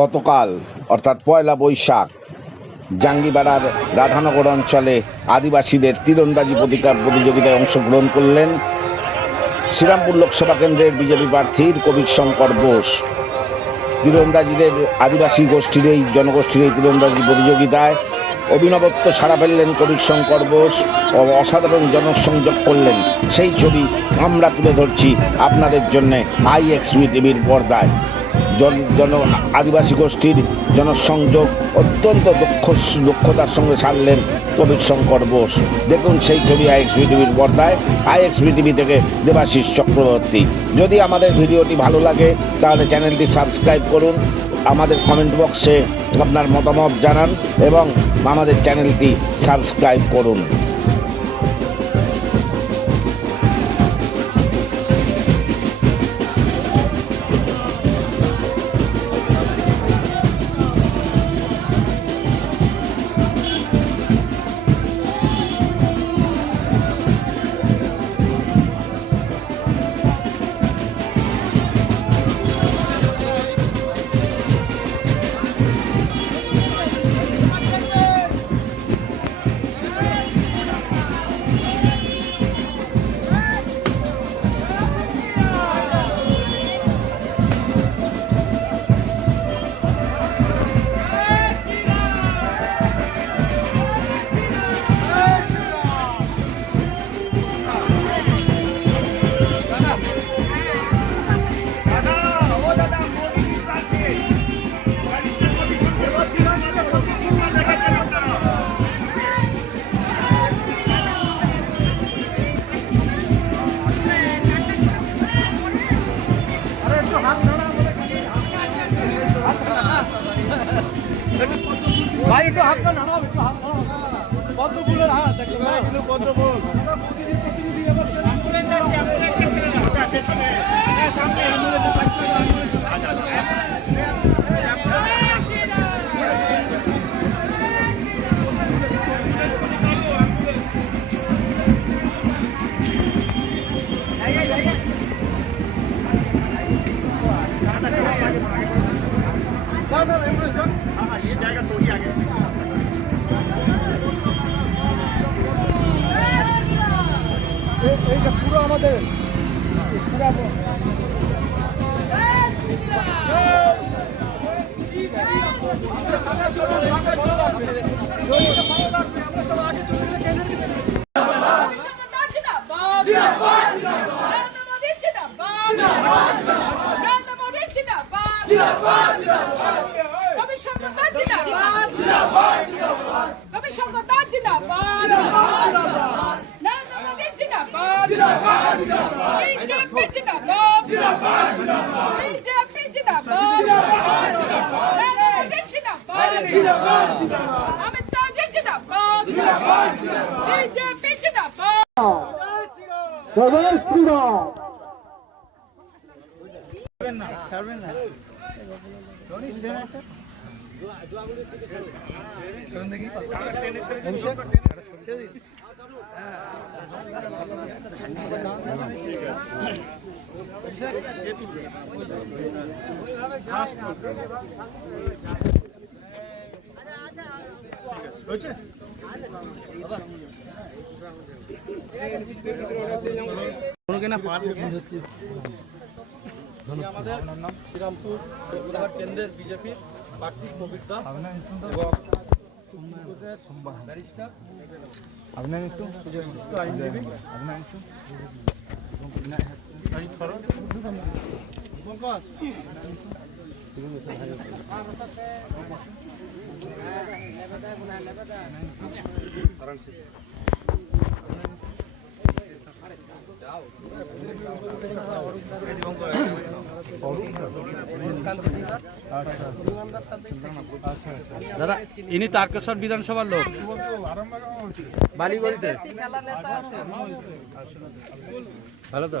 গতকাল, অর্থাৎ পয়লা বৈশাখ, জাঙ্গিবাড়ার রাধানগর অঞ্চলে আদিবাসীদের তীরন্দাজি প্রতিকার প্রতিযোগিতায় অংশগ্রহণ করলেন শ্রীরামপুর লোকসভা কেন্দ্রের বিজেপি প্রার্থীর কবির শঙ্কর বোস। তীরন্দাজিদের আদিবাসী গোষ্ঠীর এই জনগোষ্ঠীর এই তীরন্দাজি প্রতিযোগিতায় অভিনবত্ব সাড়া ফেললেন কবির শঙ্কর বোস ও অসাধারণ জনসংযোগ করলেন। সেই ছবি আমরা তুলে ধরছি আপনাদের জন্যে আই এক্সবি টিভির পর্দায়। জন জন আদিবাসী গোষ্ঠীর জনসংযোগ অত্যন্ত দক্ষ, দক্ষতার সঙ্গে সারলেন কবির শঙ্কর বোস। দেখুন সেই ছবি আইএক্সবি টিভির পর্দায়। আইএক্সবি টিভি থেকে দেবাশিস চক্রবর্তী। যদি আমাদের ভিডিওটি ভালো লাগে, তাহলে চ্যানেলটি সাবস্ক্রাইব করুন, আমাদের কমেন্ট বক্সে আপনার মতামত জানান এবং আমাদের চ্যানেলটি সাবস্ক্রাইব করুন। ভাই হাত না নাড়াও একটু হাত নাড়াও। পদ্মফুলের হাত? একটু পদ্মফুল Dinabad! Dinabad! Dinabad! জয় শ্রীরাম আমাদের শ্রীরামপুর লোকসভা কেন্দ্রের বিজেপির প্রার্থী কবির এবং ব্যারিস্টার সুশিষ্ট আইনজীবী পঙ্কজ দাদা ইনি তারকেশ্বর বিধানসভার লোক। বালিগড়িতে। ভালো তো?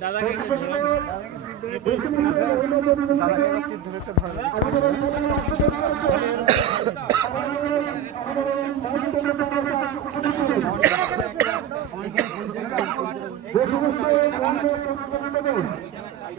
দাদা